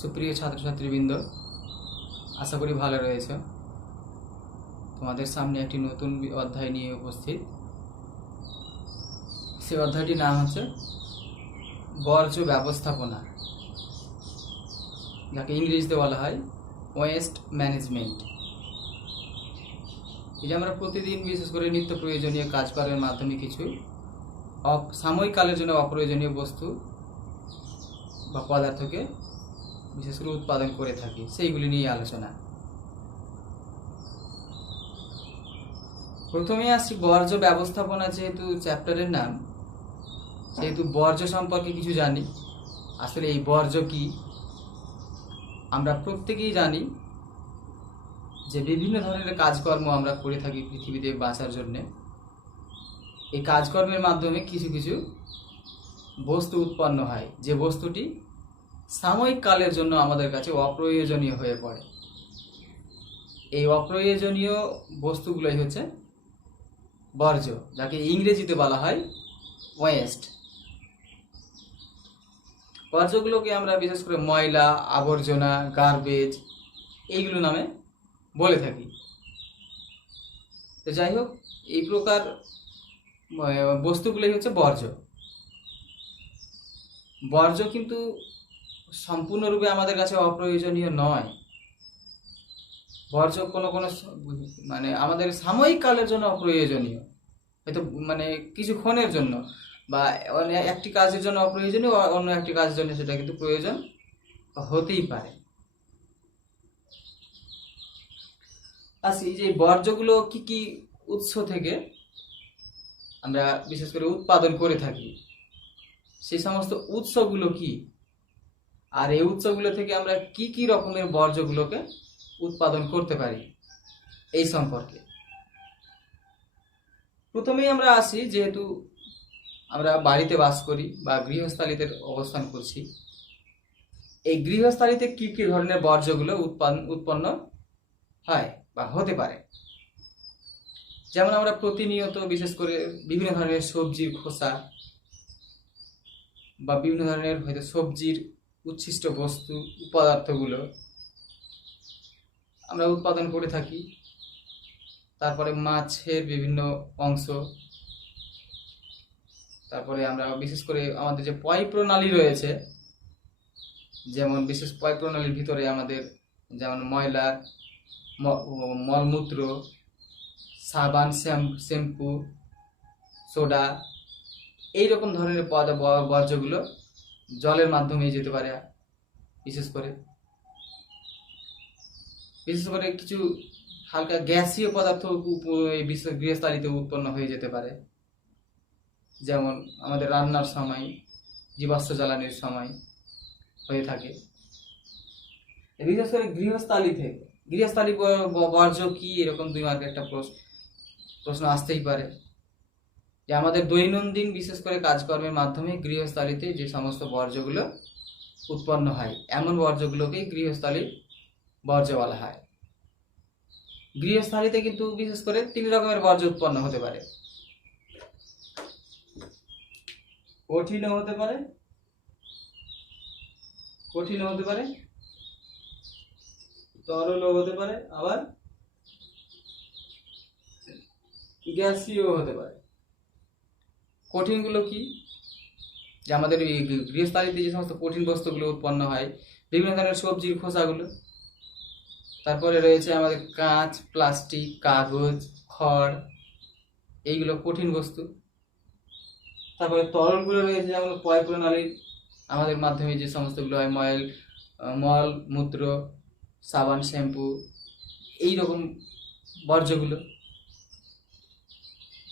সুপ্রিয় ছাত্রছাত্রীবৃন্দ, আশা করি ভালো রয়েছে। তোমাদের সামনে একটি নতুন অধ্যায় নিয়ে উপস্থিত। সেই অধ্যায়টির নাম হচ্ছে বর্জ্য ব্যবস্থাপনা, যাকে ইংরেজিতে বলা হয় ওয়েস্ট ম্যানেজমেন্ট। এই যে আমরা প্রতিদিন বিশেষ করে নিত্য প্রয়োজনীয় কাজকর্মের মাধ্যমে কিছু সাময়িক কালের জন্য অপ্রয়োজনীয় বস্তু বা পদার্থকে বিশেষ করে উৎপাদন করে থাকি, সেইগুলি নিয়ে আলোচনা। প্রথমে আসছি বর্জ্য ব্যবস্থাপনা। যেহেতু চ্যাপ্টারের নাম, সেহেতু বর্জ্য সম্পর্কে কিছু জানি। আসলে এই বর্জ্য কি, আমরা প্রত্যেকেই জানি যে বিভিন্ন ধরনের কাজকর্ম আমরা করে থাকি পৃথিবীতে বাঁচার জন্যে। এই কাজকর্মের মাধ্যমে কিছু কিছু বস্তু উৎপন্ন হয়, যে বস্তুটি সাময়িক কালের জন্য আমাদের কাছে অপ্রয়োজনীয় হয়ে পড়ে। এই অপ্রয়োজনীয় বস্তুগুলোই হচ্ছে বর্জ্য, যাকে ইংরেজিতে বলা হয় ওয়েস্ট। বর্জ্যগুলোকে আমরা বিশেষ করে ময়লা, আবর্জনা, গার্বেজ এইগুলো নামে বলে থাকি। তো যাই হোক, এই প্রকার বস্তুগুলোই হচ্ছে বর্জ্য। বর্জ্য কিন্তু সম্পূর্ণরূপে আমাদের কাছে অপ্রয়োজনীয় নয়। বর্জ্য কোনো কোনো মানে আমাদের সাময়িক কালের জন্য অপ্রয়োজনীয়, হয়তো মানে কিছুক্ষণের জন্য, বা একটি কাজের জন্য অপ্রয়োজনীয়, অন্য একটি কাজের জন্য সেটা কিন্তু প্রয়োজন হতেই পারে। আচ্ছা, এই যে বর্জ্যগুলো কি কি উৎস থেকে আমরা বিশেষ করে উৎপাদন করে থাকি, সেই সমস্ত উৎসগুলো কি, আর এই উৎসগুলো থেকে আমরা কি কি রকমের বর্জ্যগুলোকে উৎপাদন করতে পারি, এই সম্পর্কে প্রথমেই আমরা আসি। যেহেতু আমরা বাড়িতে বাস করি বা গৃহস্থালিতে অবস্থান করছি, এই গৃহস্থালিতে কি কি ধরনের বর্জ্যগুলো উৎপন্ন হয় বা হতে পারে। যেমন আমরা প্রতিনিয়ত বিশেষ করে বিভিন্ন ধরনের সবজির খোসা বা বিভিন্ন ধরনের হয়তো সবজির উচ্ছিষ্ট বস্তু, পদার্থগুলো আমরা উৎপাদন করে থাকি। তারপরে মাছের বিভিন্ন অংশ, তারপরে আমরা বিশেষ করে আমাদের যে পয় প্রণালী রয়েছে, যেমন বিশেষ পয় প্রণালীর ভিতরে আমাদের যেমন ময়লা, মলমূত্র, সাবান, শ্যাম্পু, সোডা, এইরকম ধরনের বর্জ্যগুলো জলের মাধ্যমে যেতে পারে। বিশেষ করে কিছু হালকা গ্যাসীয় পদার্থ গৃহস্থালিতে উৎপন্ন হয়ে যেতে পারে, যেমন আমাদের রান্নার সময়, জীবাশ্ম জ্বালানির সময় হয়ে থাকে। বিশেষ করে গৃহস্থালী বর্জ্য কি, এরকম দুই মার্কের একটা প্রশ্ন আসতেই পারে। যে আমাদের দৈনন্দিন বিশেষ করে কাজকর্মের মাধ্যমে গৃহস্থালিতে যে সমস্ত বর্জ্যগুলো উৎপন্ন হয়, এমন বর্জ্যগুলোকেই গৃহস্থালী বর্জ্য বলা হয়। গৃহস্থালিতে কিন্তু বিশেষ করে তিন রকমের বর্জ্য উৎপন্ন হতে পারে। কঠিনও হতে পারে, তরলও হতে পারে, আবার গ্যাসীয় হতে পারে। কঠিনগুলো কি, যে আমাদের এই গৃহস্থালিতে যে সমস্ত কঠিন বস্তুগুলো উৎপন্ন হয়, বিভিন্ন ধরনের সবজির খোসাগুলো, তারপরে রয়েছে আমাদের কাঁচ, প্লাস্টিক, কাগজ, খড়, এইগুলো কঠিন বস্তু। তারপরে তরলগুলো রয়েছে, যেমন পয় প্রণালীর আমাদের মাধ্যমে যে সমস্তগুলো হয়, মল মূত্র, সাবান, শ্যাম্পু, এইরকম বর্জ্যগুলো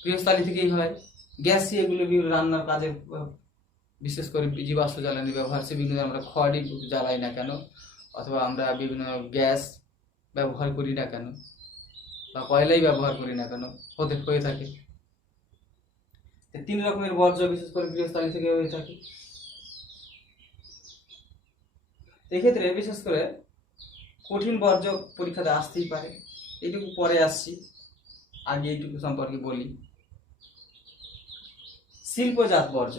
গৃহস্থালী থেকেই হয়। গ্যাসি এগুলো বিভিন্ন রান্নার কাজে, বিশেষ করে জীবাশ্ম জ্বালানি ব্যবহার, সে বিভিন্ন আমরা খড়ই জ্বালাই না কেন, অথবা আমরা বিভিন্ন গ্যাস ব্যবহার করি না কেন, বা কয়লাই ব্যবহার করি না কেন, হয়ে থাকে। তিন রকমের বর্জ্য বিশেষ করে গৃহস্থালী থেকে হয়ে থাকে। এক্ষেত্রে বিশেষ করে কঠিন বর্জ্য পরীক্ষাতে আসতেই পারে, এইটুকু পরে আসছি, আগে এইটুকু সম্পর্কে বলি। শিল্পজাত বর্জ্য,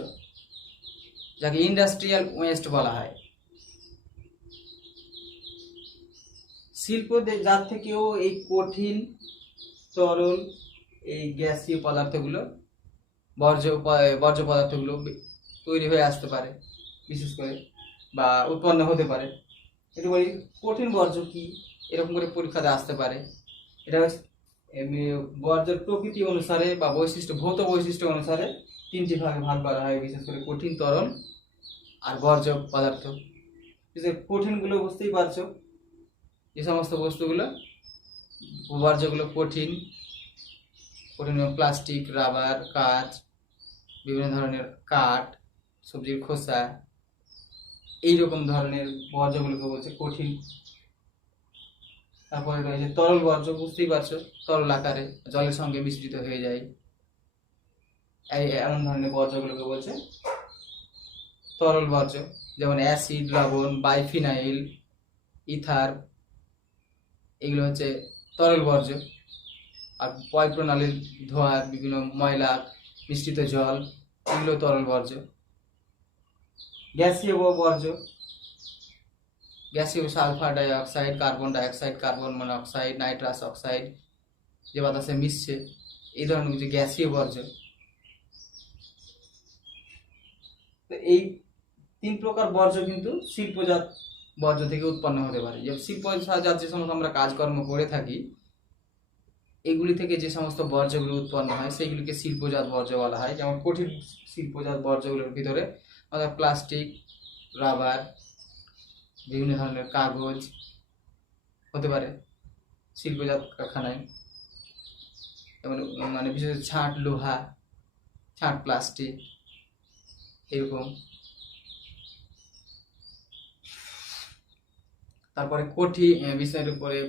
যাকে ইন্ডাস্ট্রিয়াল ওয়েস্ট বলা হয়। শিল্প জাত থেকেও এই কঠিন, তরল, এই গ্যাসীয় পদার্থগুলো, বর্জ্য পদার্থগুলো তৈরি হয়ে আসতে পারে বিশেষ করে, বা উৎপন্ন হতে পারে। একটু বলি কঠিন বর্জ্য কি, এরকম করে পরীক্ষাতে আসতে পারে। এটা হচ্ছে বর্জ্যের প্রকৃতি অনুসারে বা ভৌত বৈশিষ্ট্য অনুসারে 3টি ভাগে ভাগ করা হয়, বিশেষ করে কঠিন, তরল আর বর্জ্য পদার্থ। বিশেষ কঠিনগুলো বুঝতেই পারছো, যে সমস্ত বস্তুগুলো, বর্জ্যগুলো কঠিন প্লাস্টিক, রাবার, কাঁচ, বিভিন্ন ধরনের কাঠ, সবজির খোসা, এইরকম ধরনের বর্জ্যগুলোকে বলছে কঠিন। তারপরে রয়েছে তরল বর্জ্য, বুঝতেই পারছো, তরল আকারে জলের সঙ্গে মিশ্রিত হয়ে যায়, এমন ধরনের বর্জ্যগুলোকে বলছে তরল বর্জ্য। যেমন অ্যাসিড, লবণ, বাইফিনাইল, ইথার, এগুলো হচ্ছে তরল বর্জ্য। আর পয় প্রণালীর ধোয়া, বিভিন্ন ময়লা, মিশ্রিত জল, এগুলো তরল বর্জ্য। গ্যাসীয় বর্জ্য, গ্যাসীয় sulphur dioxide, carbon dioxide, carbon monoxide, nitrous oxide, যে বাতাসে মিশছে, এই ধরনের কিছু গ্যাসীয় বর্জ্য। তো এই 3 প্রকার বর্জ্য কিন্তু শিল্পজাত বর্জ্য থেকে উৎপন্ন হতে পারে। যে শিল্পজাত যে সমস্ত আমরা কাজকর্ম করে থাকি, এগুলি থেকে যে সমস্ত বর্জ্যগুলো উৎপন্ন হয় সেগুলিকে শিল্পজাত বর্জ্য বলা হয়। যেমন কঠিন শিল্পজাত বর্জ্যগুলোর ভিতরে আমাদের প্লাস্টিক, রাবার, বিভিন্ন ধরনের কাগজ হতে পারে শিল্পজাত কারখানায়। যেমন মানে বিশেষ ছাঁট লোহা, ছাঁট প্লাস্টিক, এরকম। তারপরে বিষয়ের উপরে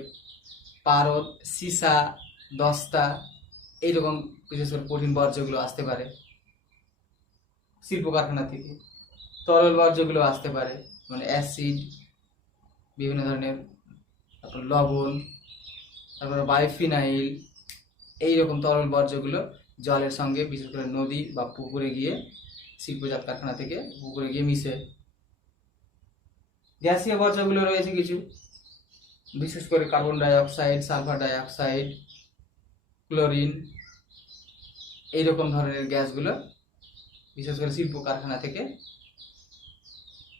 পারদ, সীসা, দস্তা, এইরকম বিশেষ করে কঠিন বর্জ্যগুলো আসতে পারে শিল্প কারখানা থেকে। তরল বর্জ্যগুলো আসতে পারে, মানে অ্যাসিড, বিভিন্ন ধরনের, তারপর লবণ, তারপরে বাইফিনাইল, এইরকম তরল বর্জ্যগুলো জলের সঙ্গে, বিশেষ করে নদী বা পুকুরে গিয়ে, শিল্পজাত কারখানা থেকে পুকুরে গিয়ে মিশে। গ্যাসীয় বর্জ্যগুলো রয়েছে কিছু, বিশেষ করে carbon dioxide, sulphur dioxide, chlorine, এইরকম ধরনের গ্যাসগুলো বিশেষ করে শিল্প কারখানা থেকে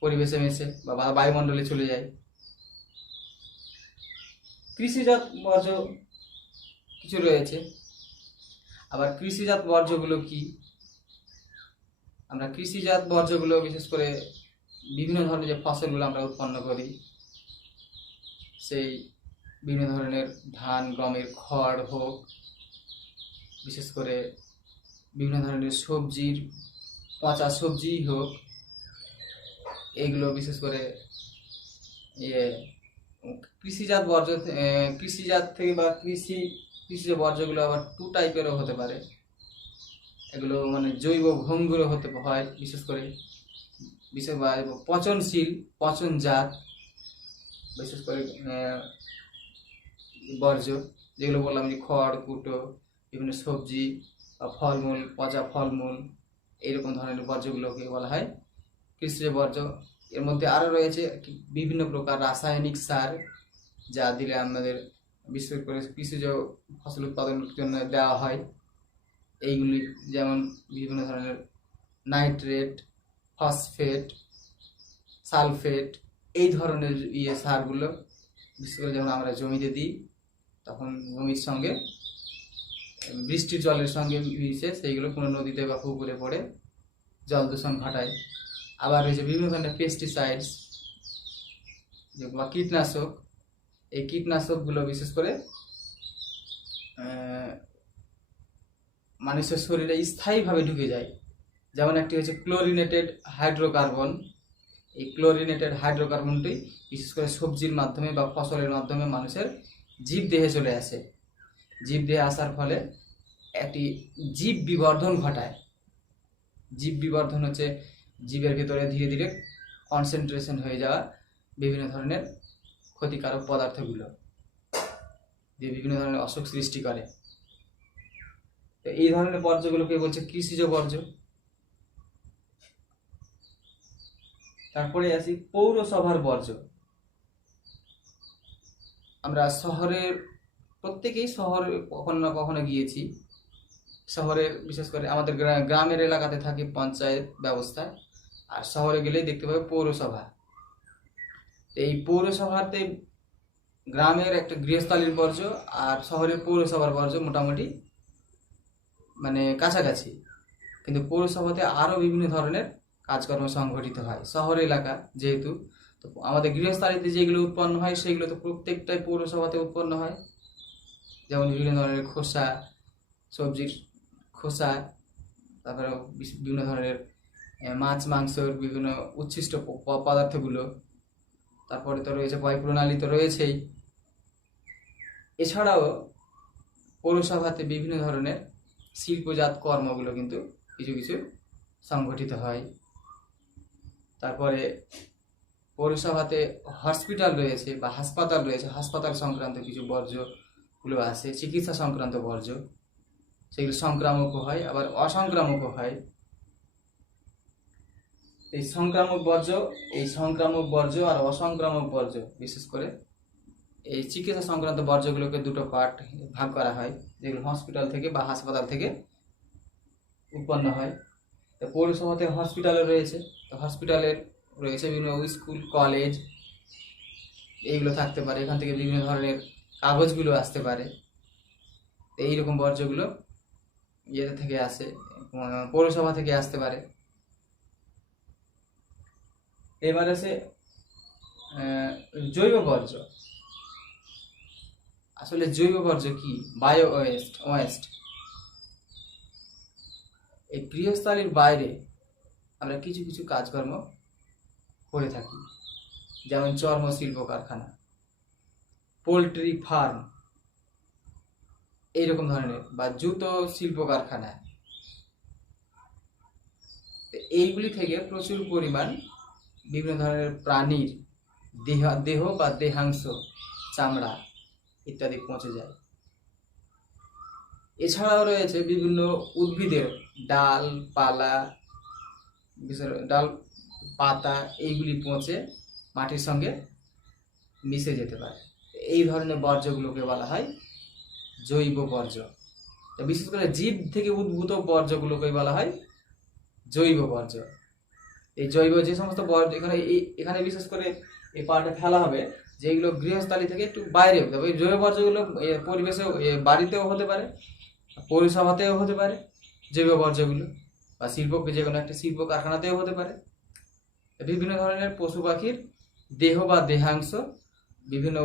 পরিবেশে মেশে বা বায়ুমণ্ডলে চলে যায়। কৃষিজাত বর্জ্য কিছু রয়েছে। আবার কৃষিজাত বর্জ্যগুলো কি, আমরা কৃষিজাত বর্জ্যগুলো বিশেষ করে বিভিন্ন ধরনের যে ফসলগুলো আমরা উৎপন্ন করি, সেই বিভিন্ন ধরনের ধান, গমের খড় হোক, বিশেষ করে বিভিন্ন ধরনের সবজির পচা সবজি হোক, এইগুলো বিশেষ করে কৃষিজাত বর্জ্য, কৃষিজাত থেকে বা কৃষিজ বর্জ্যগুলো আবার 2 টাইপেরও হতে পারে। এগুলো মানে জৈব ভঙ্গুর হতে হয়, বিশেষ করে পচনশীল, পচনজাত, বিশেষ করে বর্জ্য যেগুলো বললাম, যে খড়, কুটো, বিভিন্ন সবজি বা ফলমূল, পচা ফলমূল, এইরকম ধরনের বর্জ্যগুলোকে বলা হয় কৃষিজ বর্জ্য। এর মধ্যে আরও রয়েছে বিভিন্ন প্রকার রাসায়নিক সার, যা দিলে আমাদের বিশেষ করে কৃষিজ ফসল উৎপাদনের জন্য দেওয়া হয়। এইগুলি যেমন বিভিন্ন ধরনের নাইট্রেট, ফসফেট, সালফেট, এই ধরনের সারগুলো বিশেষ করে যখন আমরা জমিতে দিই, তখন জমির সঙ্গে বৃষ্টির জলের সঙ্গে মিশে সেইগুলো কোনো নদীতে বা পুকুরে পড়ে জল দূষণ ঘটায়। আবার রয়েছে বিভিন্ন ধরনের পেস্টিসাইডস বা কীটনাশক। এই কীটনাশকগুলো বিশেষ করে মানুষের শরীরে স্থায়ীভাবে ঢুকে যায়। যেমন একটি হচ্ছে ক্লোরিনেটেড হাইড্রোকার্বন। এই ক্লোরিনেটেড হাইড্রোকার্বনটি বিশেষ করে সবজির মাধ্যমে বা ফসলের মাধ্যমে মানুষের জীবদেহে চলে আসে। জীবদেহে আসার ফলে একটি জীব বিবর্ধন ঘটায়। জীব বিবর্ধন হচ্ছে জীবের ভিতরে ধীরে ধীরে কনসেন্ট্রেশন হয়ে যাওয়া বিভিন্ন ধরনের ক্ষতিকারক পদার্থগুলো, যে বিভিন্ন ধরনের অসুখ সৃষ্টি করে। তো এই ধরনের বর্জ্যগুলোকে বলছে কৃষিজ বর্জ্য। তারপরে আসি পৌরসভার বর্জ্য। আমরা শহরের প্রত্যেকেই শহরে কখনো না কখনো গিয়েছি। শহরের বিশেষ করে আমাদের গ্রামের এলাকাতে থাকে পঞ্চায়েত ব্যবস্থা, আর শহরে গেলেই দেখতে পাবে পৌরসভা। এই পৌরসভাতে গ্রামের একটা গৃহস্থালীর বর্জ্য আর শহরের পৌরসভার বর্জ্য মোটামুটি মানে কাছাকাছি, কিন্তু পৌরসভাতে আরও বিভিন্ন ধরনের কাজকর্ম সংঘটিত হয়। শহর এলাকা যেহেতু, তো আমাদের গৃহস্থালীতে যেগুলো উৎপন্ন হয় সেগুলো তো প্রত্যেকটাই পৌরসভাতে উৎপন্ন হয়। যেমন বিভিন্ন ধরনের খোসা, সবজির খোসা, তারপরে বিভিন্ন ধরনের মাছ মাংসর বিভিন্ন উচ্ছিষ্ট পদার্থগুলো, তারপরে তো রয়েছে বায়ু প্রণালী তো রয়েছেই। এছাড়াও পৌরসভাতে বিভিন্ন ধরনের শিল্পজাত কর্মগুলো কিন্তু কিছু কিছু সংগঠিত হয়। তারপরে পৌরসভাতে হসপিটাল রয়েছে বা হাসপাতাল রয়েছে, হাসপাতাল সংক্রান্ত কিছু বর্জ্যগুলো আছে, চিকিৎসা সংক্রান্ত বর্জ্য, সেগুলো সংক্রামকও হয় আবার অসংক্রামকও হয়। এই সংক্রামক বর্জ্য আর অসংক্রামক বর্জ্য, বিশেষ করে এই চিকিৎসা সংক্রান্ত বর্জ্যগুলোকে দুটো পার্ট ভাগ করা হয়, যেগুলো হসপিটাল থেকে বা হাসপাতাল থেকে উৎপন্ন হয়। তো পৌরসভাতে হসপিটালও রয়েছে, তো হসপিটালের রয়েছে বিভিন্ন স্কুল কলেজ, এইগুলো থাকতে পারে। এখান থেকে বিভিন্ন ধরনের কাগজগুলো আসতে পারে। তো এইরকম বর্জ্যগুলো ইয়েতে থেকে আসে, পৌরসভা থেকে আসতে পারে। এবার আছে জৈব বর্জ্য। আসলে জৈব বর্জ্য কি? Bio West. এই গৃহস্থালীর বাইরে আমরা কিছু কিছু কাজকর্ম করে থাকি, যেমন চর্ম শিল্প কারখানা, পোলট্রি ফার্ম, এইরকম ধরনের, বা জুতো শিল্প কারখানা। এইগুলি থেকে প্রচুর পরিমাণ বিভিন্ন ধরনের প্রাণীর দেহ বা দেহাংশ, চামড়া ইত্যাদি পচে যায়। এছাড়াও রয়েছে বিভিন্ন উদ্ভিদের ডাল পাতা, এইগুলি পচে মাটির সঙ্গে মিশে যেতে পারে। এই ধরনের বর্জ্যগুলোকে বলা হয় জৈব বর্জ্য। তো বিশেষ করে জীব থেকে উদ্ভূত বর্জ্যগুলোকে বলা হয় জৈব বর্জ্য। এই জৈব যে সমস্ত বর্জ্য এখানে বিশেষ করে এই পার্টে ফেলা হবে, যেগুলো গৃহস্থালী থেকে একটু বাইরে হতে হবে। জৈব বর্জ্যগুলো পরিবেশে বাড়িতেও হতে পারে, পৌরসভাতেও হতে পারে জৈব বর্জ্যগুলো, বা যে কোনো একটা শিল্প কারখানাতেও হতে পারে। বিভিন্ন ধরনের পশু পাখির দেহ বা দেহাংশ, বিভিন্ন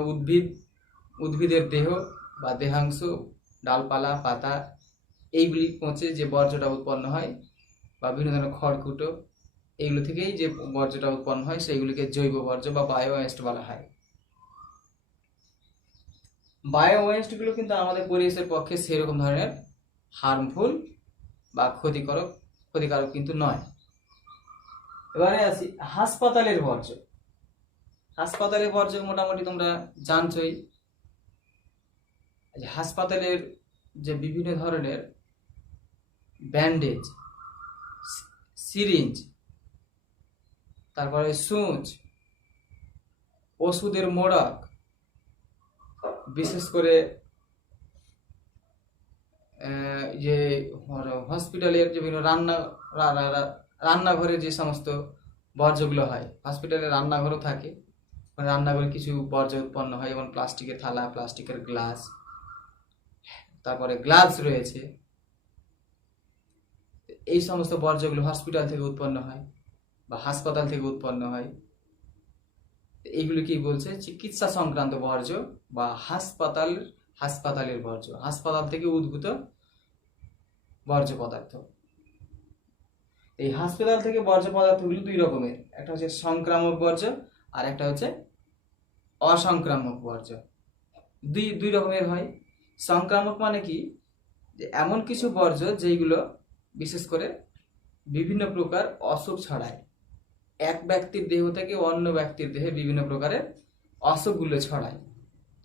উদ্ভিদের দেহ বা দেহাংশ, ডালপালা পাতা, এইগুলি পচে যে বর্জ্যটা উৎপন্ন হয়, বা বিভিন্ন ধরনের খড়কুটো, এইগুলো থেকেই যে বর্জ্যটা উৎপন্ন হয় সেইগুলিকে জৈব বর্জ্য বা বায়ো ওয়েস্ট বলা হয়। বায়ো ওয়েস্টগুলো কিন্তু আমাদের পরিবেশের পক্ষে সেরকম ধরনের হার্মফুল বা ক্ষতিকারক কিন্তু নয়। এবারে আসি হাসপাতালের বর্জ্য। হাসপাতালের বর্জ্য মোটামুটি তোমরা জানছই। হাসপাতালের যে বিভিন্ন ধরনের ব্যান্ডেজ, সিরিঞ্জ, তারপরে সূচ, ওষুধের মোড়ক, বিশেষ করে যে হসপিটালের যে বিভিন্ন রান্নাঘরে যে সমস্ত বর্জ্যগুলো হয়, হসপিটালের রান্নাঘরও থাকে, রান্নাঘরে কিছু বর্জ্য উৎপন্ন হয়, যেমন প্লাস্টিকের থালা, প্লাস্টিকের গ্লাস, তারপরে গ্লাভস রয়েছে। এই সমস্ত বর্জ্যগুলো হসপিটাল থেকে উৎপন্ন হয় বা হাসপাতাল থেকে উৎপন্ন হয়। এইগুলো কি বলছে? চিকিৎসা সংক্রান্ত বর্জ্য বা হাসপাতালের বর্জ্য, হাসপাতাল থেকে উদ্ভূত বর্জ্য পদার্থ। এই হাসপাতাল থেকে বর্জ্য পদার্থগুলো দুই রকমের, একটা হচ্ছে সংক্রামক বর্জ্য আর একটা হচ্ছে অসংক্রামক বর্জ্য। দুই রকমের হয়। সংক্রামক মানে কি? যে এমন কিছু বর্জ্য যেগুলো বিশেষ করে বিভিন্ন প্রকার অসুখ ছড়ায়, এক ব্যক্তির দেহ থেকে অন্য ব্যক্তির দেহে বিভিন্ন প্রকারের অসুখগুলো ছড়ায়,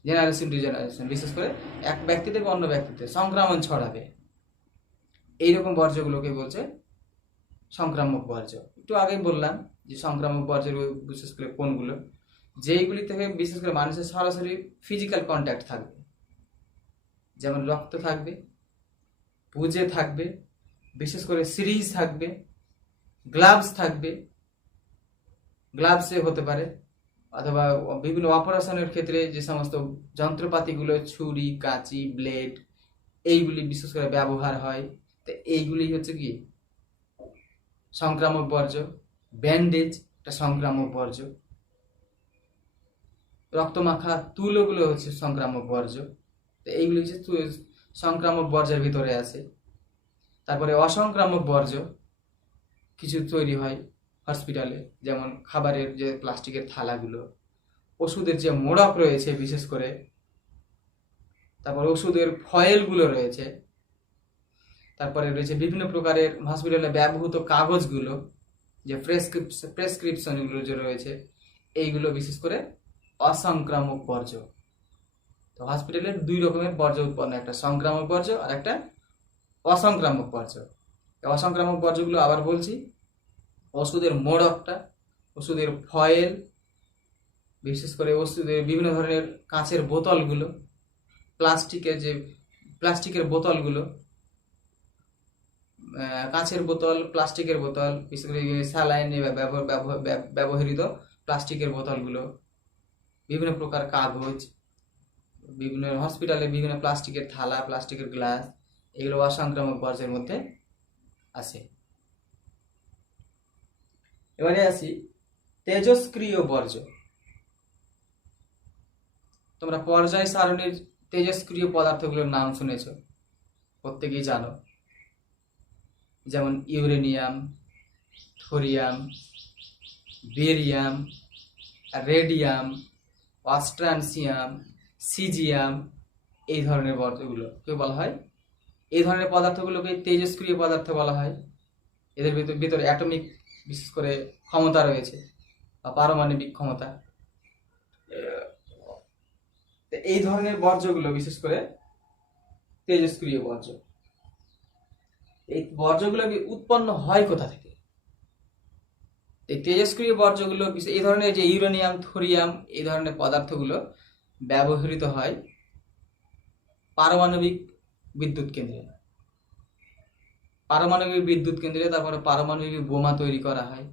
জেনারেশন টু জেনারেশন, বিশেষ করে এক ব্যক্তি থেকে অন্য ব্যক্তিতে সংক্রমণ ছড়াবে। এইরকম বর্জ্যগুলোকে বলছে সংক্রামক বর্জ্য। একটু আগেই বললাম যে সংক্রামক বর্জ্যের বিশেষ করে কোনগুলো, যেইগুলি থেকে বিশেষ করে মানুষের সরাসরি ফিজিক্যাল কন্ট্যাক্ট থাকবে, যেমন রক্ত থাকবে, পুজে থাকবে, বিশেষ করে সিরিজ থাকবে, গ্লাভস থাকবে, গ্লাভসে হতে পারে, অথবা বিভিন্ন অপারেশনের ক্ষেত্রে যে সমস্ত যন্ত্রপাতিগুলো ছুরি, কাঁচি, ব্লেড এইগুলি বিশেষ করে ব্যবহার হয়। তো এইগুলি হচ্ছে কি সংক্রামক বর্জ্য। ব্যান্ডেজ একটা সংক্রামক বর্জ্য। রক্তমাখা তুলোগুলো হচ্ছে সংক্রামক বর্জ্য। তো এইগুলি হচ্ছে সংক্রামক বর্জ্যের ভিতরে আছে। তারপরে অসংক্রামক বর্জ্য কিছু তৈরি হয় হসপিটালে, যেমন খাবারের যে প্লাস্টিকের থালাগুলো, ওষুধের যে মোড়ক রয়েছে বিশেষ করে, তারপর ওষুধের ফয়েলগুলো রয়েছে, তারপরে রয়েছে বিভিন্ন প্রকারের হসপিটালে ব্যবহৃত কাগজগুলো, যে প্রেসক্রিপশনগুলো যে রয়েছে, এইগুলো বিশেষ করে অসংক্রামক বর্জ্য। তো হসপিটালের দুই রকমের বর্জ্য উৎপন্ন, একটা সংক্রামক বর্জ্য আর একটা অসংক্রামক বর্জ্য। অসংক্রামক বর্জ্যগুলো আবার বলছি, ওষুধের মোড়কটা, ওষুধের ফয়েল, বিশেষ করে ওষুধের বিভিন্ন ধরনের কাঁচের বোতলগুলো, প্লাস্টিকের বোতলগুলো, কাঁচের বোতল, প্লাস্টিকের বোতল, বিশেষ করে স্যালাইন ব্যবহৃত প্লাস্টিকের বোতলগুলো, বিভিন্ন প্রকার কাগজ, বিভিন্ন হসপিটালে বিভিন্ন প্লাস্টিকের থালা, প্লাস্টিকের গ্লাস, এগুলো অসংক্রামক বর্জ্যের মধ্যে আসে। এবারে আসি তেজস্ক্রিয় বর্জ্য। তোমরা পর্যায় সারণীর তেজস্ক্রিয় পদার্থগুলোর নাম শুনেছ, প্রত্যেকেই জানো, যেমন uranium, thorium, barium, radium, strontium, caesium, এই ধরনের বর্জ্যগুলোকে বলা হয়, এই ধরনের পদার্থগুলোকে তেজস্ক্রিয় পদার্থ বলা হয়। এদের ভিতরে অ্যাটমিক বিশেষ করে ক্ষমতা রয়েছে বা পারমাণবিক ক্ষমতা। এই ধরনের বর্জ্যগুলো বিশেষ করে তেজস্ক্রিয় বর্জ্য। এই বর্জ্যগুলো উৎপন্ন হয় কোথা থেকে? এই তেজস্ক্রিয় বর্জ্যগুলো এই ধরনের যে ইউরেনিয়াম, থোরিয়াম, এই ধরনের পদার্থগুলো ব্যবহৃত হয় পারমাণবিক বিদ্যুৎ কেন্দ্রে। পারমাণবিক বিদ্যুৎ কেন্দ্রে তারপরে পারমাণবিক বোমা তৈরি করা হয়।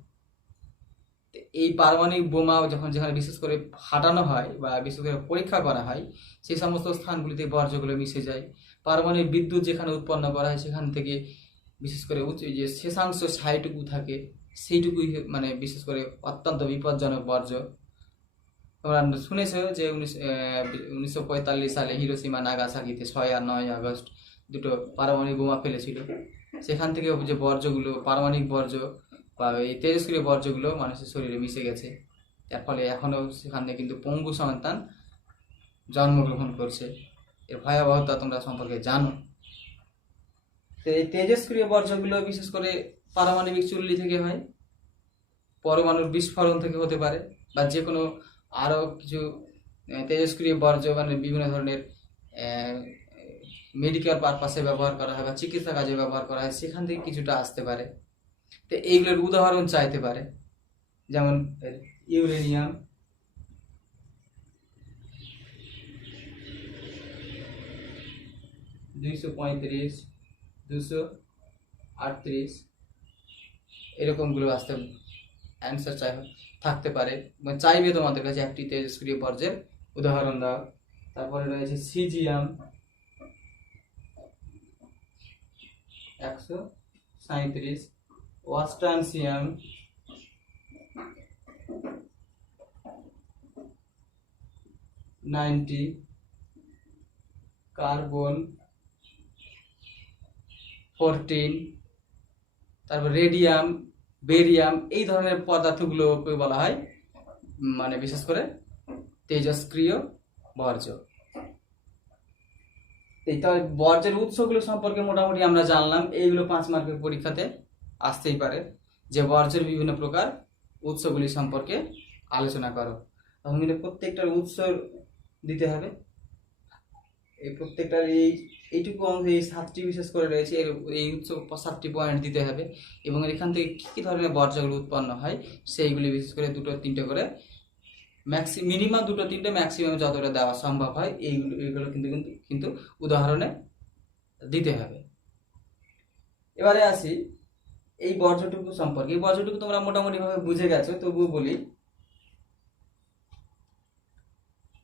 এই পারমাণবিক বোমা যখন যেখানে বিশেষ করে ফাটানো হয় বা বিশেষ করে পরীক্ষা করা হয়, সেই সমস্ত স্থানগুলিতে বর্জ্যগুলো মিশে যায়। পারমাণবিক বিদ্যুৎ যেখানে উৎপন্ন করা হয়, সেখান থেকে বিশেষ করে যে শেষাংশ ছাইটুকু থাকে, সেইটুকুই মানে বিশেষ করে অত্যন্ত বিপজ্জনক বর্জ্য। তোমরা শুনেছ যে 1945 সালে হিরোশিমা নাগাসাকিতে 6 আর 9 আগস্ট দুটো পারমাণবিক বোমা ফেলেছিল। সেখান থেকে যে বর্জ্যগুলো, পারমাণবিক বর্জ্য বা এই তেজস্ক্রিয় বর্জ্যগুলো মানুষের শরীরে মিশে গেছে। এর ফলে এখনও সেখানে কিন্তু পঙ্গু সন্তান জন্মগ্রহণ করছে। এর ভয়াবহতা তোমরা সম্পর্কে জানো। তো এই তেজস্ক্রিয় বর্জ্যগুলো বিশেষ করে পারমাণবিক চুল্লি থেকে হয়, পরমাণুর বিস্ফোরণ থেকে হতে পারে, বা যে কোনো আরও কিছু তেজস্ক্রিয় বর্জ্য মানে বিভিন্ন ধরনের মেডিকেল পারপাসে ব্যবহার করা হয় বা চিকিৎসা কাজে ব্যবহার করা হয়, সেখান থেকে কিছুটা আসতে পারে। তো এইগুলোর উদাহরণ চাইতে পারে, যেমন ইউরেনিয়াম, (235, 238) এরকমগুলো আসতে অ্যান্সার থাকতে পারে। চাইবে তোমাদের কাছে একটি তেজস্ক্রিয় বর্জ্যের উদাহরণ দাও। তারপরে রয়েছে সিজিয়াম 137, অস্ট্রানসিয়াম 90, কার্বন 14, তারপর রেডিয়াম, বেরিয়াম, এই ধরনের পদার্থগুলোকে বলা হয় মানে বিশেষ করে তেজস্ক্রিয় বর্জ্য। এই তবে বর্জ্যের উৎসগুলো সম্পর্কে মোটামুটি আমরা জানলাম। এইগুলো 5 মার্কের পরীক্ষাতে আসতেই পারে, যে বর্জ্যের বিভিন্ন প্রকার উৎসগুলি সম্পর্কে আলোচনা করো। তখন কিন্তু প্রত্যেকটার উৎস দিতে হবে। এই প্রত্যেকটার এইটুকু অংশ, এই 7টি বিশেষ করে রয়েছে, এই উৎস 7টি পয়েন্ট দিতে হবে, এবং এখান থেকে কী কী ধরনের বর্জ্যগুলো উৎপন্ন হয় সেইগুলি বিশেষ করে 2-3টে করে মিনিমাম 2-3টে, ম্যাক্সিমাম যতটা দেওয়া সম্ভব হয় এইগুলো কিন্তু কিন্তু কিন্তু উদাহরণে দিতে হবে। এবারে আসি এই বর্জ্যটুকু সম্পর্কে। এই বর্জ্যটুকু তোমরা মোটামুটি ভাবে বুঝে গেছো, তবুও বলি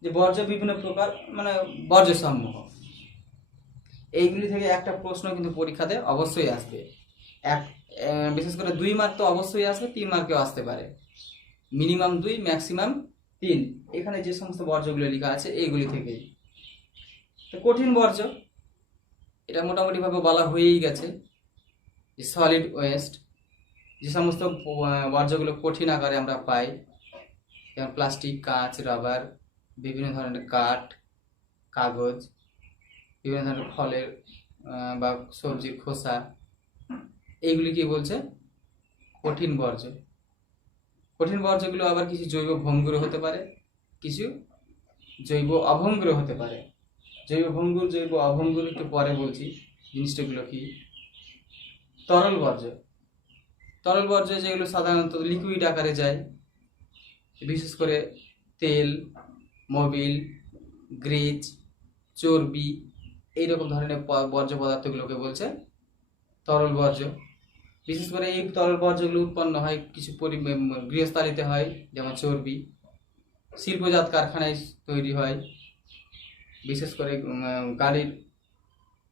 যে বর্জ্য বিভিন্ন প্রকার, মানে বর্জ্য সমূহ, এইগুলি থেকে একটা প্রশ্ন কিন্তু পরীক্ষাতে অবশ্যই আসবে। বিশেষ করে 2 মার্ক তো অবশ্যই আসবে, 3 মার্কেও আসতে পারে। মিনিমাম 2, ম্যাক্সিমাম 3, এখানে যে সমস্ত বর্জ্যগুলো লেখা আছে এইগুলি থেকেই। তো কঠিন বর্জ্য, এটা মোটামুটি ভাবে বলা হয়েই গেছে যে সলিড ওয়েস্ট, যে সমস্ত বর্জ্যগুলো কঠিন আকারে আমরা পাই, যেমন প্লাস্টিক, কাঁচ, রাবার, বিভিন্ন ধরনের কাঠ, কাগজ, বিভিন্ন ধরনের ফলের বা সবজির খোসা, এইগুলি কি বলছে কঠিন বর্জ্য। কঠিন বর্জ্যগুলো আবার কিছু জৈব ভঙ্গুর হতে পারে, কিছু জৈব অভঙ্গুর হতে পারে। জৈব ভঙ্গুর, জৈব অভঙ্গুর একটু পরে বলছি জিনিসটাগুলো কি। তরল বর্জ্য, তরল বর্জ্য যেগুলো সাধারণত লিকুইড আকারে যায়, বিশেষ করে তেল, মোবিল, গ্রিজ, চর্বি, এইরকম ধরনের বর্জ্য পদার্থগুলোকে বলছে তরল বর্জ্য। বিশেষ করে এই তরল বর্জ্যগুলো উৎপন্ন হয় কিছু গৃহস্থালিতে হয়, যেমন চর্বি, শিল্পজাত কারখানায় তৈরি হয়, বিশেষ করে গাড়ির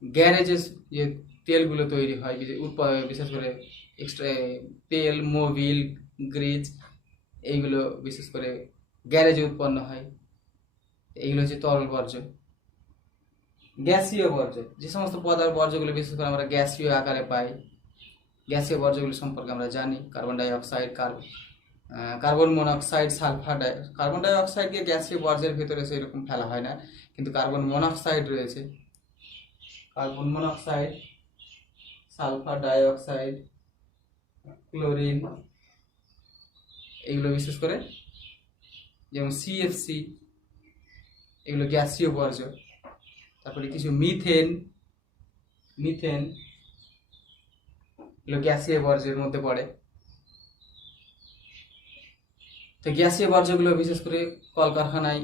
গ্যারেজে যে তেলগুলো তৈরি হয়, বিশেষ করে এক্সট্রা তেল, মোবিল, গ্রিজ, এইগুলো বিশেষ করে গ্যারেজে উৎপন্ন হয়। এইগুলো হচ্ছে তরল বর্জ্য। গ্যাসীয় বর্জ্য, যে সমস্ত বর্জ্যগুলো বিশেষ করে আমরা গ্যাসীয় আকারে পাই, গ্যাসীয় বর্জ্যগুলো সম্পর্কে আমরা জানি। Carbon dioxide, carbon monoxide, sulphur carbon ডাই অক্সাইডকে গ্যাসীয় বর্জ্যের ভিতরে সেরকম ফেলা হয় না, কিন্তু কার্বন মনোক্সাইড রয়েছে, carbon monoxide, sulphur dioxide, chlorine, এগুলো বিশেষ করে যেমন সিএফসি, এগুলো গ্যাসীয় বর্জ্য। তারপরে কিছু মিথেন, এগুলো গ্যাসীয় বর্জ্যের মধ্যে পড়ে। তো গ্যাসীয় বর্জ্যগুলো বিশেষ করে কলকারখানায়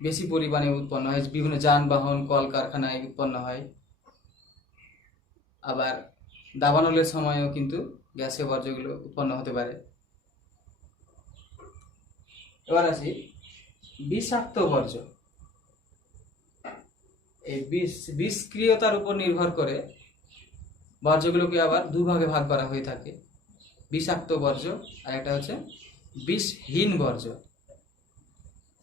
বেশি পরিমাণে উৎপন্ন হয়, বিভিন্ন যানবাহন, কলকারখানায় উৎপন্ন হয়। আবার দাবানলের সময়ও কিন্তু গ্যাসীয় বর্জ্যগুলো উৎপন্ন হতে পারে। এবার আসি বিষাক্ত বর্জ্য। এই বিষক্রিয়তার উপর নির্ভর করে বর্জ্যগুলোকে আবার দুভাগে ভাগ করা হয়ে থাকে, বিষাক্ত বর্জ্য আর একটা হচ্ছে বিষহীন বর্জ্য।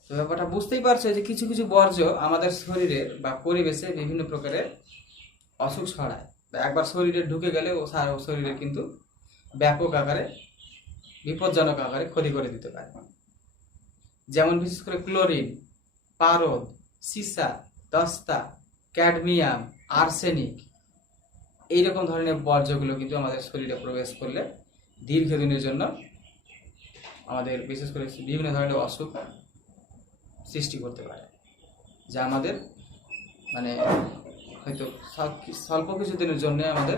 তো ব্যাপারটা বুঝতেই পারছো যে কিছু কিছু বর্জ্য আমাদের শরীরের বা পরিবেশে বিভিন্ন প্রকারের অসুখ ছড়ায়, একবার শরীরে ঢুকে গেলে ও সারা শরীরে কিন্তু ব্যাপক আকারে, বিপজ্জনক আকারে ক্ষতি করে দিতে পারে। যেমন বিশেষ করে ক্লোরিন, পারদ, সীসা, দস্তা, ক্যাডমিয়াম, আর্সেনিক, এইরকম ধরনের বর্জ্যগুলো কিন্তু আমাদের শরীরে প্রবেশ করলে দীর্ঘদিনের জন্য আমাদের বিশেষ করে বিভিন্ন ধরনের অসুখ সৃষ্টি করতে পারে, যা আমাদের মানে হয়তো স্বল্প কিছুদিনের জন্য আমাদের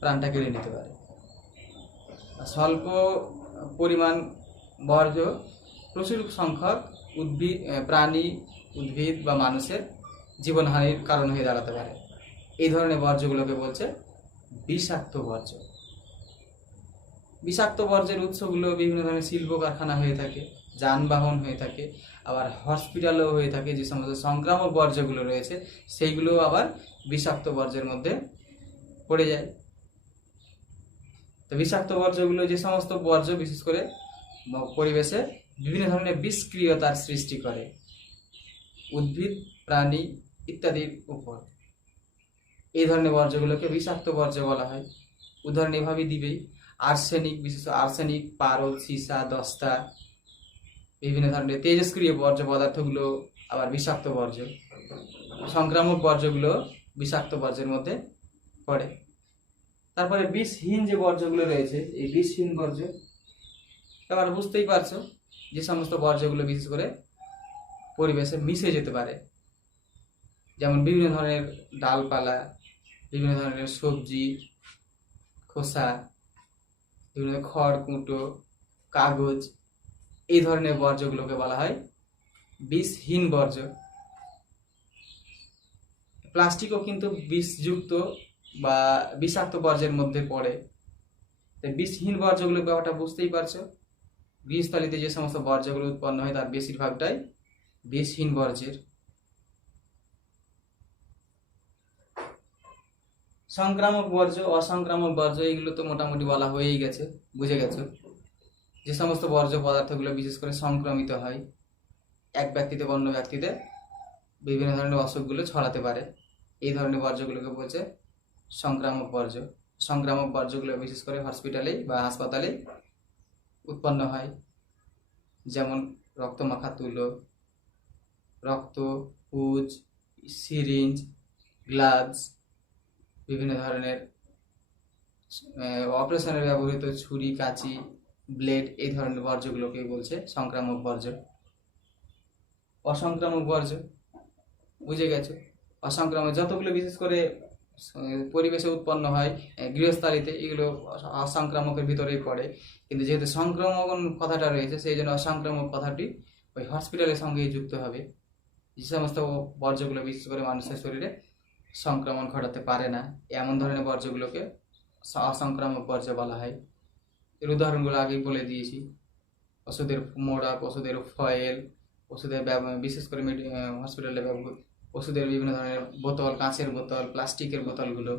প্রাণটা কেড়ে নিতে পারে। স্বল্প পরিমাণ বর্জ্য প্রচুর সংখ্যক প্রাণী, উদ্ভিদ বা মানুষের জীবনহানির কারণ হয়ে দাঁড়াতে পারে। এই ধরনের বর্জ্যগুলোকে বলছে বিষাক্ত বর্জ্য। বিষাক্ত বর্জ্যের উৎসগুলো বিভিন্ন ধরনের শিল্প কারখানা হয়ে থাকে, যানবাহন হয়ে থাকে, আবার হসপিটালও হয়ে থাকে। যে সমস্ত সংক্রামক বর্জ্যগুলো রয়েছে সেইগুলো আবার বিষাক্ত বর্জ্যের মধ্যে পড়ে যায়। তো বিষাক্ত বর্জ্যগুলো যে সমস্ত বর্জ্য বিশেষ করে পরিবেশে বিভিন্ন ধরনের বিষক্রিয়তার সৃষ্টি করে উদ্ভিদ, প্রাণী ইত্যাদির উপর, এই ধরনের বর্জ্যগুলোকে বিষাক্ত বর্জ্য বলা হয়। উদাহরণ এভাবেই দিবেই, আর্সেনিক, বিশেষ আর্সেনিক, পারদ, সীসা, দস্তা, বিভিন্ন ধরনের তেজস্ক্রিয় বর্জ্য পদার্থগুলো আবার বিষাক্ত বর্জ্য। সংক্রামক বর্জ্যগুলো বিষাক্ত বর্জ্যের মধ্যে পড়ে। তারপরে বিষহীন যে বর্জ্যগুলো রয়েছে, এই বিষহীন বর্জ্য এবার বুঝতেই পারছো যে সমস্ত বর্জ্যগুলো বিশেষ করে পরিবেশে মিশে যেতে পারে, যেমন বিভিন্ন ধরনের ডালপালা, বিভিন্ন ধরনের সবজি খোসা, বিভিন্ন খড় কুটো, কাগজ, এই ধরনের বর্জ্যগুলোকে বলা হয় বিষহীন বর্জ্য। প্লাস্টিকও কিন্তু বিষযুক্ত বা বিষাক্ত বর্জ্যের মধ্যে পড়ে। তাই বিষহীন বর্জ্যগুলোর ব্যাপারটা বুঝতেই পারছো। গৃহস্থালিতে যে সমস্ত বর্জ্যগুলো উৎপন্ন হয় তার বেশিরভাগটাই বিষহীন বর্জ্যের। সংক্রামক বর্জ্য, অসংক্রামক বর্জ্য, এগুলো তো মোটামুটি বলা হয়েই গেছে, বুঝে গেছো। যে সমস্ত বর্জ্য পদার্থগুলো বিশেষ করে সংক্রমিত হয়, এক ব্যক্তিতে অন্য ব্যক্তিতে বিভিন্ন ধরনের অসুখগুলো ছড়াতে পারে, এই ধরনের বর্জ্যগুলোকে বলছে সংক্রামক বর্জ্য। সংক্রামক বর্জ্যগুলো বিশেষ করে হসপিটালে বা হাসপাতালে উৎপন্ন হয়, যেমন রক্তমাখা তুলো, রক্ত, পুজ, সিরিঞ্জ, গ্লাভস, বিভিন্ন ধরনের অপারেশনে ব্যবহৃত ছুরি, কাঁচি, ব্লেড, এই ধরনের বর্জ্যগুলোকে বলছে সংক্রামক বর্জ্য। অসংক্রামক বর্জ্য বুঝে গেছো। অসংক্রামক যতগুলো বিশেষ করে পরিবেশে উৎপন্ন হয় গৃহস্থালিতে, এগুলো অসংক্রামকের ভিতরেই পড়ে, কিন্তু যেহেতু সংক্রমণ কথাটা রয়েছে সেই জন্য অসংক্রামক কথাটি ওই হসপিটালের সঙ্গেই যুক্ত হবে। যে সমস্ত বর্জ্যগুলো বিশেষ করে মানুষের শরীরে সংক্রমণ ঘটাতে পারে না, এমন ধরনের বর্জ্যগুলোকে অসংক্রামক বর্জ্য বলা হয়। এর উদাহরণগুলো আগেই বলে দিয়েছি। ওষুধের মোড়ক, ওষুধের ফয়েল, ওষুধের বিশেষ করে হসপিটালে ব্যবহৃত ওষুধের বিভিন্ন ধরনের বোতল, কাঁচের বোতল, প্লাস্টিকের বোতলগুলো,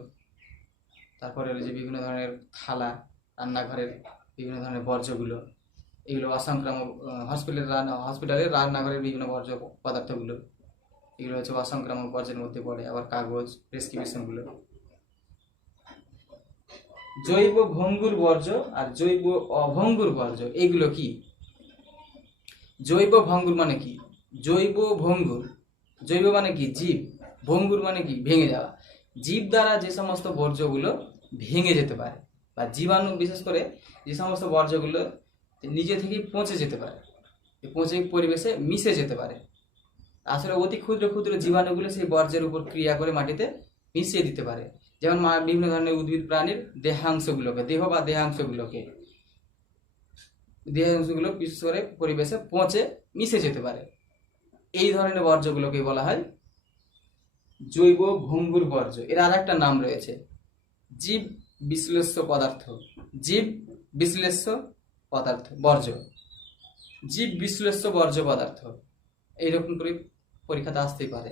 তারপরে যে বিভিন্ন ধরনের থালা, রান্নাঘরের বিভিন্ন ধরনের বর্জ্যগুলো, এগুলো অসংক্রামক। হসপিটালের রান্নাঘরের বিভিন্ন বর্জ্য পদার্থগুলো, এগুলো হচ্ছে অসংক্রামক বর্জ্যের মধ্যে পড়ে। আবার কাগজ, প্রেসক্রিপশনগুলো। জৈব ভঙ্গুর বর্জ্য আর জৈব অভঙ্গুর বর্জ্য, এইগুলো কি? জৈব ভঙ্গুর মানে কি? জৈব ভঙ্গুর, জৈব মানে কি? জীব। ভঙ্গুর মানে কি? ভেঙে যাওয়া। জীব দ্বারা যে সমস্ত বর্জ্যগুলো ভেঙে যেতে পারে, বা জীবাণু বিশেষ করে যে সমস্ত বর্জ্যগুলো নিজে থেকেই পচে যেতে পারে, পচে পরিবেশে মিশে যেতে পারে। আসলে অতি ক্ষুদ্র ক্ষুদ্র জীবাণুগুলো সেই বর্জ্যের উপর ক্রিয়া করে মাটিতে মিশিয়ে দিতে পারে। যেমন বিভিন্ন ধরনের উদ্ভিদ প্রাণীর দেহাংশগুলোকে, দেহ বা দেহাংশগুলোকে বিশেষ করে পরিবেশে পচে মিশে যেতে পারে। এই ধরনের বর্জ্যগুলোকে বলা হয় জৈব ভঙ্গুর বর্জ্য। এর আর একটা নাম রয়েছে জীব বিশ্লেষ্য পদার্থ। জীব বিশ্লেষ্য পদার্থ বর্জ্য, জীব বিশ্লেষ্য বর্জ্য পদার্থ, এইরকম করে পরীক্ষাতে আসতেই পারে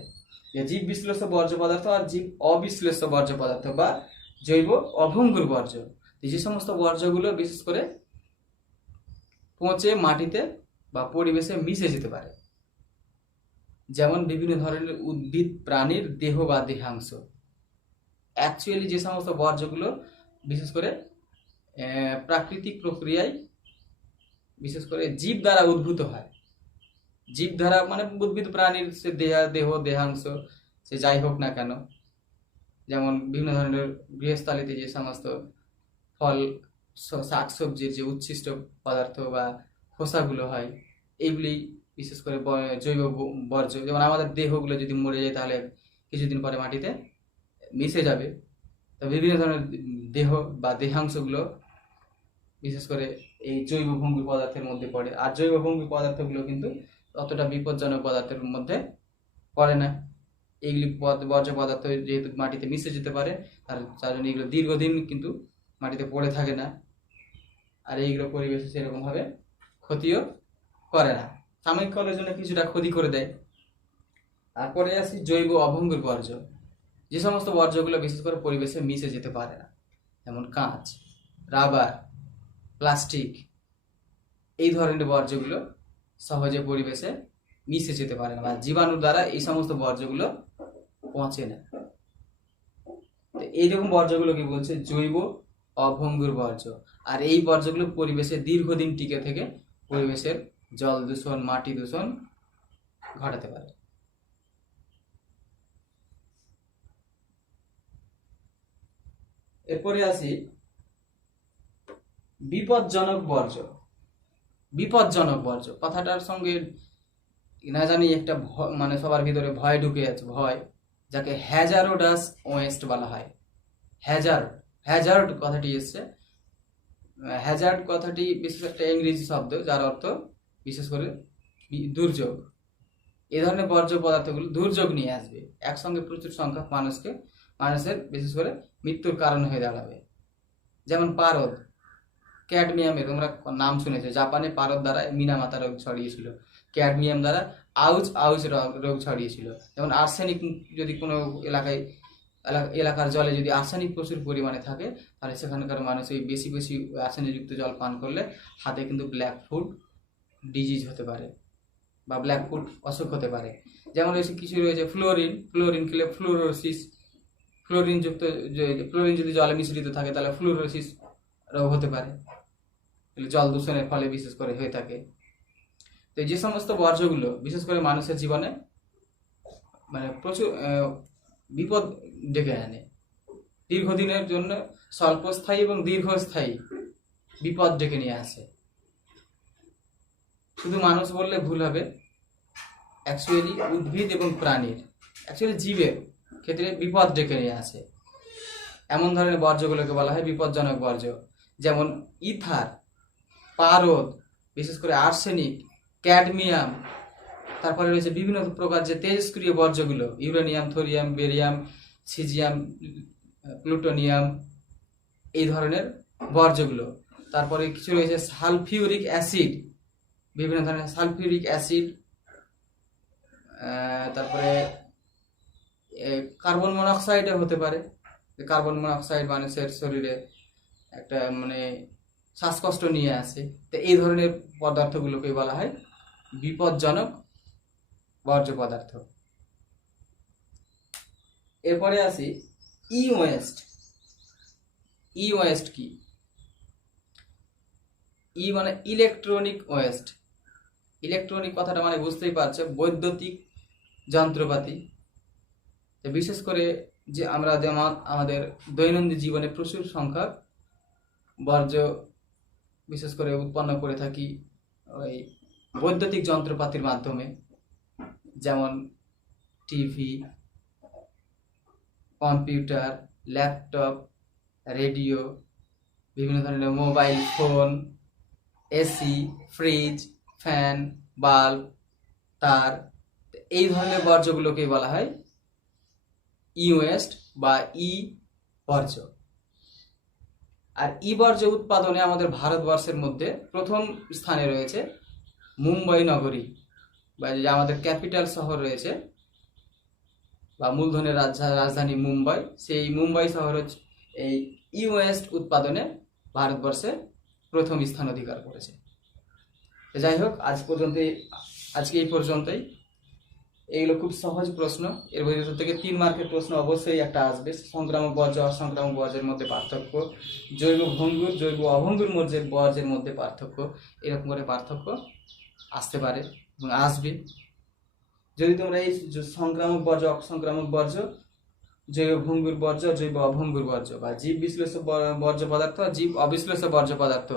যে জীব বিশ্লেষ্য বর্জ্য পদার্থ আর জীব অবিশ্লেষ্য বর্জ্য পদার্থ বা জৈব অভঙ্গুর বর্জ্য। যে সমস্ত বর্জ্যগুলো বিশেষ করে পচে মাটিতে বা পরিবেশে মিশে যেতে পারে, যেমন বিভিন্ন ধরনের উদ্ভিদ প্রাণীর দেহ বা দেহাংশ। অ্যাকচুয়ালি যে সমস্ত বর্জ্যগুলো বিশেষ করে প্রাকৃতিক প্রক্রিয়ায় বিশেষ করে জীব দ্বারা উদ্ভূত হয়, জীব দ্বারা মানে উদ্ভিদ প্রাণীর সে দেহ দেহাংশ সে যাই হোক না কেন, যেমন বিভিন্ন ধরনের গৃহস্থালিতে যে সমস্ত ফল, শাকসবজির যে উচ্ছিষ্ট পদার্থ বা খোসাগুলো হয়, এইগুলি বিশেষ করে জৈব বর্জ্য। যেমন আমাদের দেহগুলো যদি মরে যায় তাহলে কিছুদিন পরে মাটিতে মিশে যাবে। তো বিভিন্ন ধরনের দেহ বা দেহাংশগুলো বিশেষ করে এই জৈব ভঙ্গুর পদার্থের মধ্যে পড়ে। আর জৈব ভঙ্গুর পদার্থগুলো কিন্তু অতটা বিপজ্জনক পদার্থের মধ্যে পড়ে না। এইগুলি বর্জ্য পদার্থ যেহেতু মাটিতে মিশে যেতে পারে, তার জন্য এগুলো দীর্ঘদিন কিন্তু মাটিতে পড়ে থাকে না, আর এইগুলো পরিবেশে সেরকমভাবে ক্ষতিও করে না, সাময়িক কালের জন্য কিছুটা ক্ষতি করে দেয়। তারপরে আসি জৈব অভঙ্গুর বর্জ্য। যে সমস্ত বর্জ্যগুলো বিশেষ করে পরিবেশে মিশে যেতে পারে না, যেমন কাঁচ, রাবার, প্লাস্টিক, এই ধরনের বর্জ্যগুলো সহজে পরিবেশে মিশে যেতে পারে না, বা জীবাণুর দ্বারা এই সমস্ত বর্জ্যগুলো পচে না। এইরকম বর্জ্যগুলো কি বলছে? জৈব অভঙ্গুর বর্জ্য। আর এই বর্জ্যগুলো পরিবেশে দীর্ঘদিন টিকে থেকে পরিবেশের জল দূষণ, মাটি দূষণ ঘটাতে পারে। এরপরে আসি বিপজ্জনক বর্জ্য। বিপজ্জনক বর্জ্য কথাটার সঙ্গে না জানি একটা মানে সবার ভিতরে ভয় ঢুকে আছে, ভয়, যাকে হ্যাজারডাস ওয়েস্ট বলা হয়। হ্যাজার্ড কথাটি এসছে। হ্যাজার্ড কথাটি বিশেষ একটা ইংরেজি শব্দ, যার অর্থ বিশেষ করে দুর্যোগ, এই ধরনের বর্জ্য পদার্থগুলো দুর্যোগ নিয়ে আসবে, একসঙ্গে প্রচুর সংখ্যক মানুষের বিশেষ করে মৃত্যুর কারণ হয়ে দাঁড়াবে। যেমন পারদ, ক্যাডমিয়ামের তোমরা নাম শুনেছো, জাপানে পারদ দ্বারা মিনামাতা রোগ ছড়িয়েছিল, ক্যাডমিয়াম দ্বারা আউচ রোগ ছড়িয়েছিল। যেমন আর্সেনিক, যদি কোনো এলাকার জলে যদি আর্সেনিক প্রচুর পরিমাণে থাকে, তাহলে সেখানকার মানুষ ওই বেশি আর্সেনিকযুক্ত জল পান করলে হাতে কিন্তু ব্ল্যাক ফুট ডিজিজ হতে পারে বা ব্ল্যাক ফুট অসুখ হতে পারে। যেমন কিছু রয়েছে ফ্লোরিন খেলে ফ্লোরিন যদি জলে মিশ্রিত থাকে তাহলে ফ্লুরোসিস রোগ হতে পারে, জল দূষণের ফলে বিশেষ করে হয়ে থাকে। তো যে সমস্ত বর্জ্যগুলো বিশেষ করে মানুষের জীবনে মানে প্রচুর বিপদ ডেকে আনে, দীর্ঘদিনের জন্য স্বল্পস্থায়ী এবং দীর্ঘস্থায়ী বিপদ ডেকে নিয়ে আসে। শুধু মানুষ বললে ভুল হবে, অ্যাকচুয়ালি উদ্ভিদ এবং প্রাণীর, অ্যাকচুয়ালি জীবের ক্ষেত্রে বিপদ ডেকে নিয়ে আসে। এমন ধরনের বর্জ্যগুলোকে বলা হয় বিপজ্জনক বর্জ্য। যেমন ইথার, পারদ, বিশেষ করে আর্সেনিক, ক্যাডমিয়াম, তারপরে রয়েছে বিভিন্ন প্রকার যে তেজস্ক্রিয় বর্জ্যগুলো, uranium, thorium, barium, caesium, plutonium, এই ধরনের বর্জ্যগুলো। তারপরে কিছু রয়েছে সালফিউরিক অ্যাসিড, বিভিন্ন ধরনের সালফিউরিক অ্যাসিড, তারপরে কার্বন মনোক্সাইডও হতে পারে। কার্বন মনোক্সাইড মানুষের শরীরে একটা শ্বাসকষ্ট নিয়ে আসে। তো এই ধরনের পদার্থগুলোকে বলা হয় বিপজ্জনক বর্জ্য পদার্থ। এরপরে আসি ই ওয়েস্ট কি? মানে ইলেকট্রনিক ওয়েস্ট। ইলেকট্রনিক কথাটা বুঝতেই পারছো, বৈদ্যুতিক যন্ত্রপাতি। বিশেষ করে যে আমরা যেমন আমাদের দৈনন্দিন জীবনে প্রচুর সংখ্যক বর্জ্য বিশেষ করে উৎপন্ন করে থাকি ওই বৈদ্যুতিক যন্ত্রপাতির মাধ্যমে, যেমন টিভি, কম্পিউটার, ল্যাপটপ, রেডিও, বিভিন্ন ধরনের mobile phone, AC, fridge, fan, bulb, তার, এই ধরনের বর্জ্যগুলোকে বলা হয় ই ওয়েস্ট বা ই বর্জ্য। আর ই বর্জ্য উৎপাদনে আমাদের ভারতবর্ষের মধ্যে প্রথম স্থানে রয়েছে মুম্বাই নগরী, বা যে আমাদের ক্যাপিটাল শহর রয়েছে বা মূলধনের রাজধানী মুম্বাই, সেই মুম্বাই শহর হচ্ছে এই ই ওয়েস্ট উৎপাদনে ভারতবর্ষে প্রথম স্থান অধিকার করেছে। যাই হোক, আজকে এই পর্যন্তই। এইগুলো খুব সহজ প্রশ্ন, এর ভিতর থেকে 3 মার্কের প্রশ্ন অবশ্যই একটা আসবে। সংক্রামক বর্জ্য, অসংক্রামক বর্জ্যের মধ্যে পার্থক্য, জৈব ভঙ্গুর, জৈব অভঙ্গুর বর্জ্যের মধ্যে পার্থক্য, এরকম করে পার্থক্য আসতে পারে এবং আসবে। যদি তোমরা এই সংক্রামক বর্জ্য, অসংক্রামক বর্জ্য, জৈব ভঙ্গুর বর্জ্য, জৈব অভঙ্গুর বর্জ্য বা জীব বিশ্লেষ্য বর্জ্য পদার্থ, জীব অবিশ্লেষ্য বর্জ্য পদার্থ,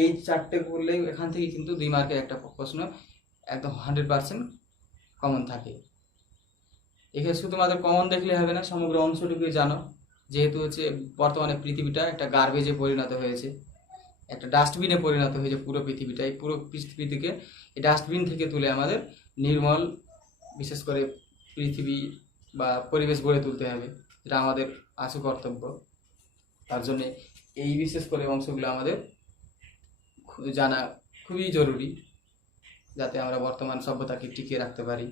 এই 4টে করলে এখান থেকে কিন্তু 2 মার্কের একটা প্রশ্ন একদম 100% কমন থাকে। এখানে শুধুমাত্র কমন দেখলে হবে না, সমগ্র অংশটুকুই জানো। যেহেতু বর্তমানে পৃথিবীটা একটা গার্বেজে পরিণত হয়েছে, একটা ডাস্টবিনে পরিণত হয়েছে পুরো পৃথিবীটা। এই পুরো পৃথিবীকে এই ডাস্টবিন থেকে তুলে আমাদের নির্মল বিশেষ করে পৃথিবী বা পরিবেশ গড়ে তুলতে হবে, যেটা আমাদের আশু কর্তব্য। তার জন্য এই বিশেষ করে অংশগুলো আমাদের জানা খুবই জরুরি, যাতে আমরা বর্তমান সভ্যতাকে টিকিয়ে রাখতে পারি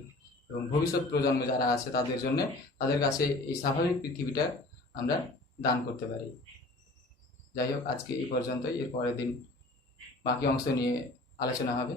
এবং ভবিষ্যৎ প্রজন্ম যারা আছে তাদের কাছে এই স্বাভাবিক পৃথিবীটা আমরা দান করতে পারি। যাই হোক, আজকে এই পর্যন্তই। এর পরের দিন বাকি অংশ নিয়ে আলোচনা হবে।